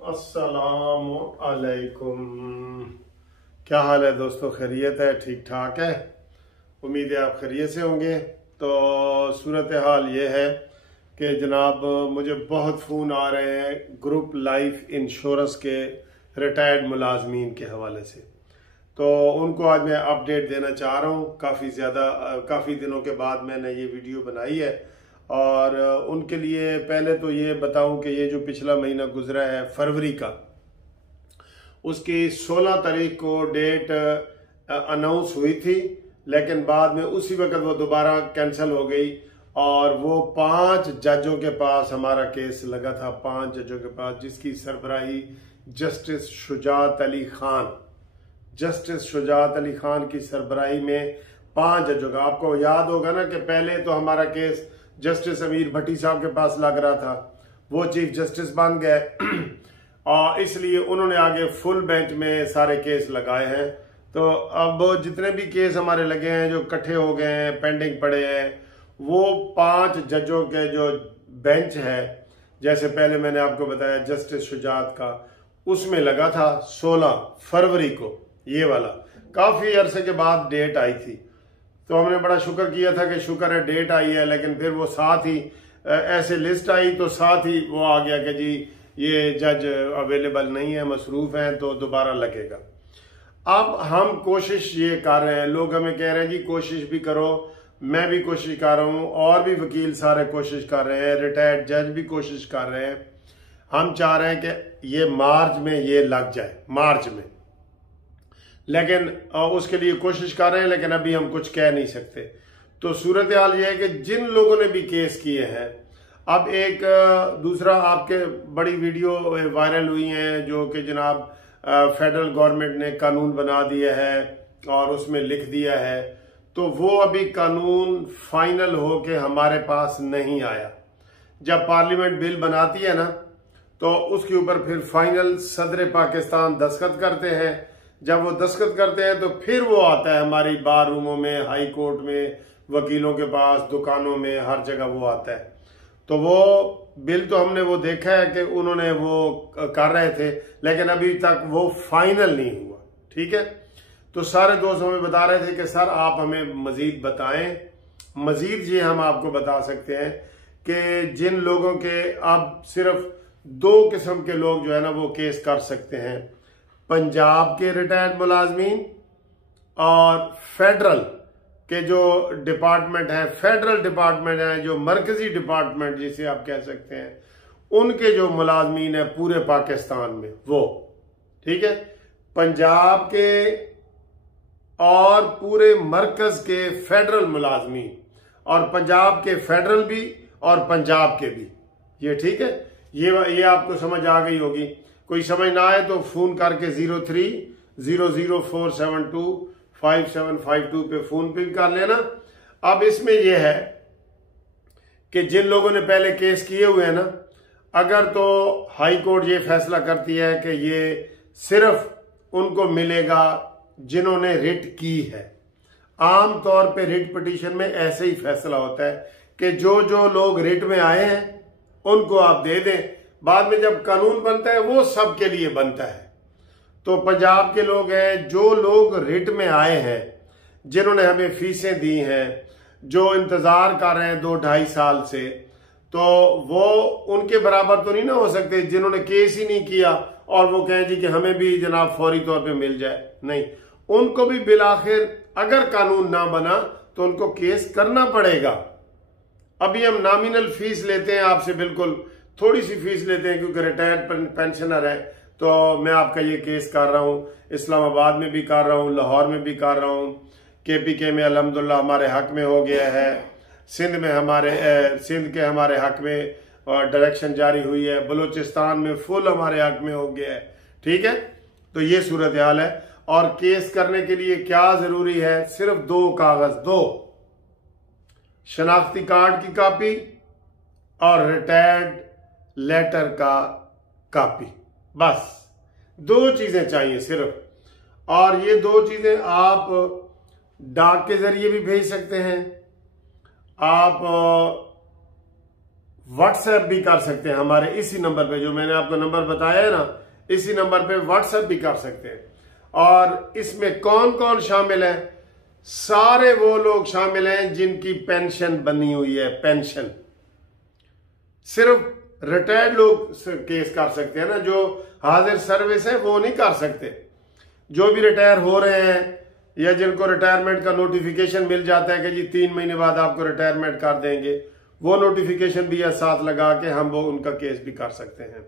अस्सलाम अलैकुम। क्या हाल है दोस्तों? खैरियत है? ठीक ठाक है। उम्मीद है आप खैरियत से होंगे। तो सूरत हाल ये है कि जनाब मुझे बहुत फ़ोन आ रहे हैं ग्रुप लाइफ इंश्योरेंस के रिटायर्ड मुलाजमीन के हवाले से। तो उनको आज मैं अपडेट देना चाह रहा हूँ। काफ़ी दिनों के बाद मैंने ये वीडियो बनाई है और उनके लिए पहले तो ये बताऊं कि ये जो पिछला महीना गुजरा है फरवरी का, उसकी 16 तारीख को डेट अनाउंस हुई थी, लेकिन बाद में उसी वक्त वो दोबारा कैंसिल हो गई और वो 5 जजों के पास हमारा केस लगा था। 5 जजों के पास, जिसकी सरबराही जस्टिस शुजात अली खान की सरबराही में 5 जजों का। आपको याद होगा ना कि पहले तो हमारा केस जस्टिस अमीर भट्टी साहब के पास लग रहा था, वो चीफ जस्टिस बन गए और इसलिए उन्होंने आगे फुल बेंच में सारे केस लगाए हैं। तो अब जितने भी केस हमारे लगे हैं जो इकट्ठे हो गए हैं, पेंडिंग पड़े हैं, वो 5 जजों के जो बेंच है, जैसे पहले मैंने आपको बताया जस्टिस शुजात का, उसमें लगा था 16 फरवरी को। ये वाला काफी अरसे के बाद डेट आई थी, तो हमने बड़ा शुक्र किया था कि शुक्र है डेट आई है। लेकिन फिर वो साथ ही ऐसे लिस्ट आई तो साथ ही वो आ गया कि जी ये जज अवेलेबल नहीं है, मसरूफ हैं, तो दोबारा लगेगा। अब हम कोशिश ये कर रहे हैं, लोग हमें कह रहे हैं जी कोशिश भी करो, मैं भी कोशिश कर रहा हूँ और भी वकील सारे कोशिश कर रहे हैं, रिटायर्ड जज भी कोशिश कर रहे हैं। हम चाह रहे हैं कि ये मार्च में ये लग जाए, मार्च में, लेकिन उसके लिए कोशिश कर रहे हैं, लेकिन अभी हम कुछ कह नहीं सकते। तो सूरत हाल ये है कि जिन लोगों ने भी केस किए हैं, अब एक दूसरा आपके बड़ी वीडियो वायरल हुई हैं जो कि जनाब फेडरल गवर्नमेंट ने कानून बना दिया है और उसमें लिख दिया है, तो वो अभी कानून फाइनल हो के हमारे पास नहीं आया। जब पार्लियामेंट बिल बनाती है ना, तो उसके ऊपर फिर फाइनल सदर पाकिस्तान दस्तखत करते हैं। जब वो दस्तखत करते हैं तो फिर वो आता है हमारी बार रूमों में, हाई कोर्ट में, वकीलों के पास, दुकानों में, हर जगह वो आता है। तो वो बिल तो हमने वो देखा है कि उन्होंने वो कर रहे थे, लेकिन अभी तक वो फाइनल नहीं हुआ। ठीक है, तो सारे दोस्त हमें बता रहे थे कि सर आप हमें मजीद बताएं। मजीद ये हम आपको बता सकते हैं कि जिन लोगों के अब सिर्फ 2 किस्म के लोग जो है ना वो केस कर सकते हैं, पंजाब के रिटायर्ड मुलाजमीन और फेडरल के जो डिपार्टमेंट है, फेडरल डिपार्टमेंट है, जो मरकजी डिपार्टमेंट जिसे आप कह सकते हैं, उनके जो मुलाजमीन है पूरे पाकिस्तान में वो। ठीक है, पंजाब के और पूरे मरकज के फेडरल मुलाजमीन, और पंजाब के फेडरल भी और पंजाब के भी, ये ठीक है। ये आपको समझ आ गई होगी। कोई समझ ना आए तो फोन करके 030004725752 पे फोन पिक कर लेना। अब इसमें यह है कि जिन लोगों ने पहले केस किए हुए हैं ना, अगर तो हाई कोर्ट ये फैसला करती है कि ये सिर्फ उनको मिलेगा जिन्होंने रिट की है। आम तौर पे रिट पिटीशन में ऐसे ही फैसला होता है कि जो जो लोग रिट में आए हैं उनको आप दे दें, बाद में जब कानून बनता है वो सबके लिए बनता है। तो पंजाब के लोग हैं, जो लोग रिट में आए हैं, जिन्होंने हमें फीसें दी हैं, जो इंतजार कर रहे हैं 2-2.5 साल से, तो वो उनके बराबर तो नहीं ना हो सकते जिन्होंने केस ही नहीं किया और वो कहें जी कि हमें भी जनाब फौरी तौर पे मिल जाए। नहीं, उनको भी बिलाखिर अगर कानून ना बना तो उनको केस करना पड़ेगा। अभी हम नॉमिनल फीस लेते हैं आपसे, बिल्कुल थोड़ी सी फीस लेते हैं क्योंकि रिटायर्ड पेंशनर है। तो मैं आपका ये केस कर रहा हूँ, इस्लामाबाद में भी कर रहा हूँ, लाहौर में भी कर रहा हूँ, KPK में अल्हम्दुलिल्लाह हमारे हक में हो गया है, सिंध के हमारे हक में डायरेक्शन जारी हुई है, बलूचिस्तान में फुल हमारे हक में हो गया है। ठीक है, तो ये सूरत हाल है। और केस करने के लिए क्या जरूरी है? सिर्फ 2 कागज, 2 शनाख्ती कार्ड की कॉपी और रिटायर्ड लेटर का कॉपी, बस 2 चीजें चाहिए सिर्फ। और ये 2 चीजें आप डाक के जरिए भी भेज सकते हैं, आप व्हाट्सएप भी कर सकते हैं हमारे इसी नंबर पे, जो मैंने आपको नंबर बताया है ना, इसी नंबर पे व्हाट्सएप भी कर सकते हैं। और इसमें कौन कौन शामिल है? सारे वो लोग शामिल हैं जिनकी पेंशन बनी हुई है। पेंशन सिर्फ रिटायर्ड लोग केस कर सकते हैं ना, जो हाजिर सर्विस है वो नहीं कर सकते। जो भी रिटायर हो रहे हैं या जिनको रिटायरमेंट का नोटिफिकेशन मिल जाता है कि जी 3 महीने बाद आपको रिटायरमेंट कर देंगे, वो नोटिफिकेशन भी या साथ लगा के हम वो उनका केस भी कर सकते हैं।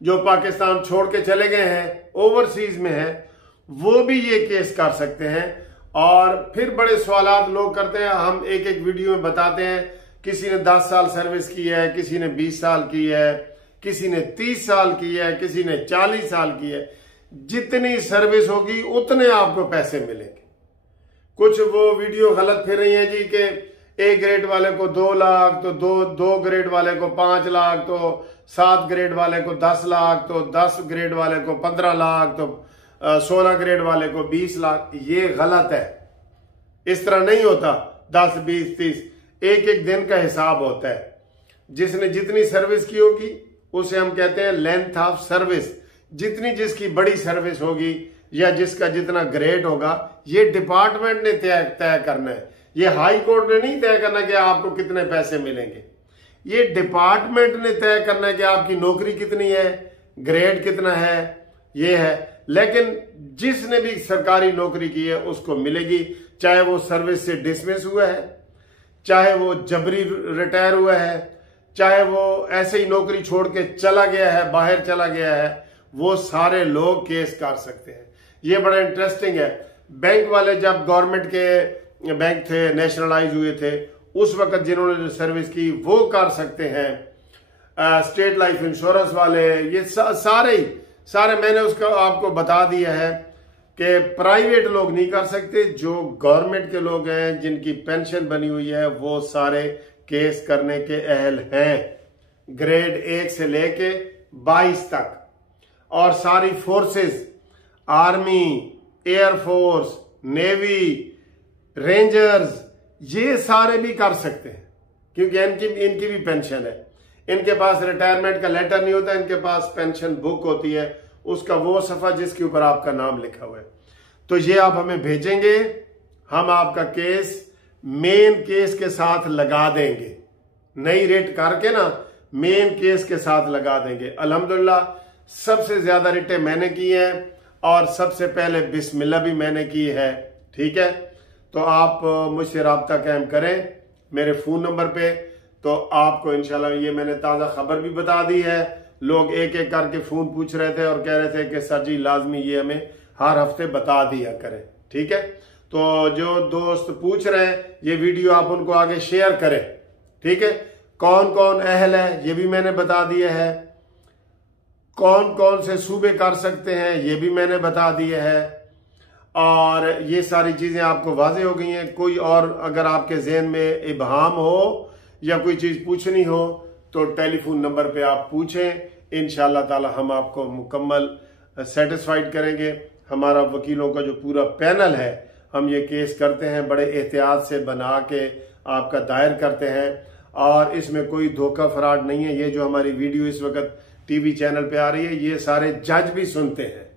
जो पाकिस्तान छोड़ के चले गए हैं, ओवरसीज में है, वो भी ये केस कर सकते हैं। और फिर बड़े सवालात लोग करते हैं, हम एक एक वीडियो में बताते हैं, किसी ने 10 साल सर्विस की है, किसी ने 20 साल की है, किसी ने 30 साल की है, किसी ने 40 साल की है। जितनी सर्विस होगी उतने आपको पैसे मिलेंगे। कुछ वो वीडियो गलत फिर रही है जी कि ए ग्रेड वाले को 2 लाख, तो दो ग्रेड वाले को 5 लाख, तो 7 ग्रेड वाले को 10 लाख, तो 10 ग्रेड वाले को 15 लाख, तो 16 ग्रेड वाले को 20 लाख। ये गलत है, इस तरह नहीं होता। 10, 20, 30 एक एक दिन का हिसाब होता है। जिसने जितनी सर्विस की होगी उसे हम कहते हैं लेंथ ऑफ सर्विस। जितनी जिसकी बड़ी सर्विस होगी या जिसका जितना ग्रेड होगा, ये डिपार्टमेंट ने तय करना है। ये हाई कोर्ट ने नहीं तय करना कि आपको कितने पैसे मिलेंगे। ये डिपार्टमेंट ने तय करना है कि आपकी नौकरी कितनी है, ग्रेड कितना है, ये है। लेकिन जिसने भी सरकारी नौकरी की है उसको मिलेगी, चाहे वो सर्विस से डिसमिस हुआ है, चाहे वो जबरी रिटायर हुआ है, चाहे वो ऐसे ही नौकरी छोड़ के चला गया है, बाहर चला गया है, वो सारे लोग केस कर सकते हैं। ये बड़ा इंटरेस्टिंग है। बैंक वाले जब गवर्नमेंट के बैंक थे, नेशनलाइज हुए थे, उस वक्त जिन्होंने सर्विस की वो कर सकते हैं। स्टेट लाइफ इंश्योरेंस वाले, ये सारे मैंने उसका आपको बता दिया है कि प्राइवेट लोग नहीं कर सकते। जो गवर्नमेंट के लोग हैं, जिनकी पेंशन बनी हुई है, वो सारे केस करने के अहल हैं, ग्रेड 1 से लेके 22 तक। और सारी forces, army, air force, navy, rangers, ये सारे भी कर सकते हैं, क्योंकि इनकी भी पेंशन है। इनके पास रिटायरमेंट का लेटर नहीं होता, इनके पास पेंशन बुक होती है, उसका वो सफा जिसके ऊपर आपका नाम लिखा हुआ है। तो ये आप हमें भेजेंगे, हम आपका केस मेन केस के साथ लगा देंगे। नई रेट करके ना मेन केस के साथ लगा देंगे। अल्हम्दुलिल्लाह सबसे ज्यादा रिटें मैंने की हैं और सबसे पहले बिस्मिल्लाह भी मैंने की है। ठीक है, तो आप मुझसे राब्ता कायम करें मेरे फोन नंबर पे, तो आपको इंशाल्लाह ये मैंने ताज़ा खबर भी बता दी है। लोग एक एक करके फोन पूछ रहे थे और कह रहे थे कि सर जी लाजमी ये हमें हर हफ्ते बता दिया करें। ठीक है, तो जो दोस्त पूछ रहे हैं, ये वीडियो आप उनको आगे शेयर करें। ठीक है, कौन कौन अहल है ये भी मैंने बता दिया है, कौन कौन से सूबे कर सकते हैं ये भी मैंने बता दिया है, और ये सारी चीजें आपको वाज़ेह हो गई हैं। कोई और अगर आपके ज़हन में इबहाम हो या कोई चीज पूछनी हो तो टेलीफोन नंबर पे आप पूछें, इंशाअल्लाह ताला हम आपको मुकम्मल सेटिस्फाइड करेंगे। हमारा वकीलों का जो पूरा पैनल है, हम ये केस करते हैं बड़े एहतियात से बना के आपका दायर करते हैं, और इसमें कोई धोखा फराड नहीं है। ये जो हमारी वीडियो इस वक्त टीवी चैनल पे आ रही है, ये सारे जज भी सुनते हैं,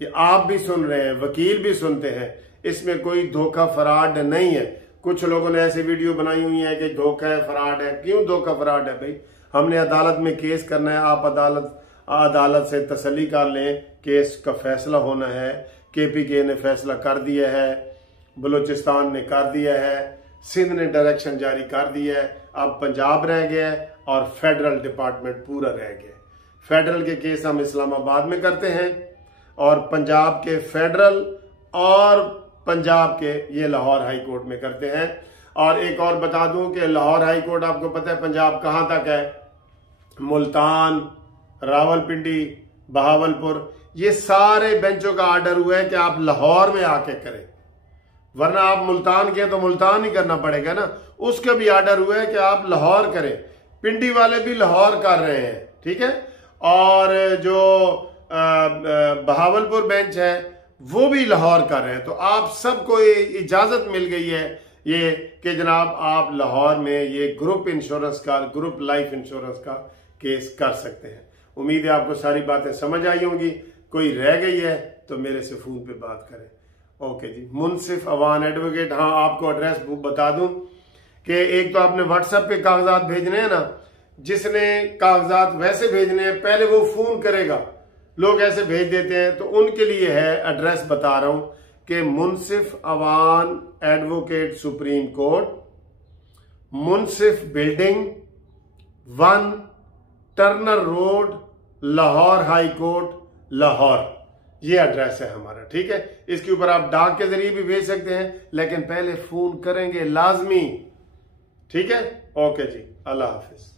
ये आप भी सुन रहे हैं, वकील भी सुनते हैं। इसमें कोई धोखा फराड नहीं है। कुछ लोगों ने ऐसे वीडियो बनाई हुई है कि धोखा है, फराड है। क्यों धोखा फराड है भाई? हमने अदालत में केस करना है, आप अदालत से तसल्ली कर लें, केस का फैसला होना है। KPK ने फैसला कर दिया है, बलूचिस्तान ने कर दिया है, सिंध ने डायरेक्शन जारी कर दिया है, अब पंजाब रह गया है और फेडरल डिपार्टमेंट पूरा रह गया। फेडरल के केस हम इस्लामाबाद में करते हैं और पंजाब के फेडरल और पंजाब के ये लाहौर हाई कोर्ट में करते हैं। और एक और बता दूं कि लाहौर हाई कोर्ट आपको पता है पंजाब कहां तक है? मुल्तान, रावलपिंडी, बहावलपुर, ये सारे बेंचों का ऑर्डर हुआ है कि आप लाहौर में आके करें, वरना आप मुल्तान के तो मुल्तान ही करना पड़ेगा ना। उसका भी ऑर्डर हुआ है कि आप लाहौर करें। पिंडी वाले भी लाहौर कर रहे हैं। ठीक है, और जो बहावलपुर बेंच है वो भी लाहौर कर रहे हैं। तो आप सबको इजाजत मिल गई है ये कि जनाब आप लाहौर में ये ग्रुप इंश्योरेंस का, ग्रुप लाइफ इंश्योरेंस का केस कर सकते हैं। उम्मीद है आपको सारी बातें समझ आई होंगी। कोई रह गई है तो मेरे से फोन पे बात करें। ओके जी। मुनसिफ अवान एडवोकेट। हाँ, आपको एड्रेस बता दूं कि एक तो आपने व्हाट्सएप पे कागजात भेजने हैं ना, जिसने कागजात वैसे भेजने हैं पहले वो फोन करेगा, लोग ऐसे भेज देते हैं, तो उनके लिए है, एड्रेस बता रहा हूं कि Munsif Awan advocate Supreme Court, Munsif Building 1 Turner Road, Lahore High Court, Lahore. ये एड्रेस है हमारा, ठीक है। इसके ऊपर आप डाक के जरिए भी भेज सकते हैं, लेकिन पहले फोन करेंगे लाजमी, ठीक है। ओके जी, अल्लाह हाफिज।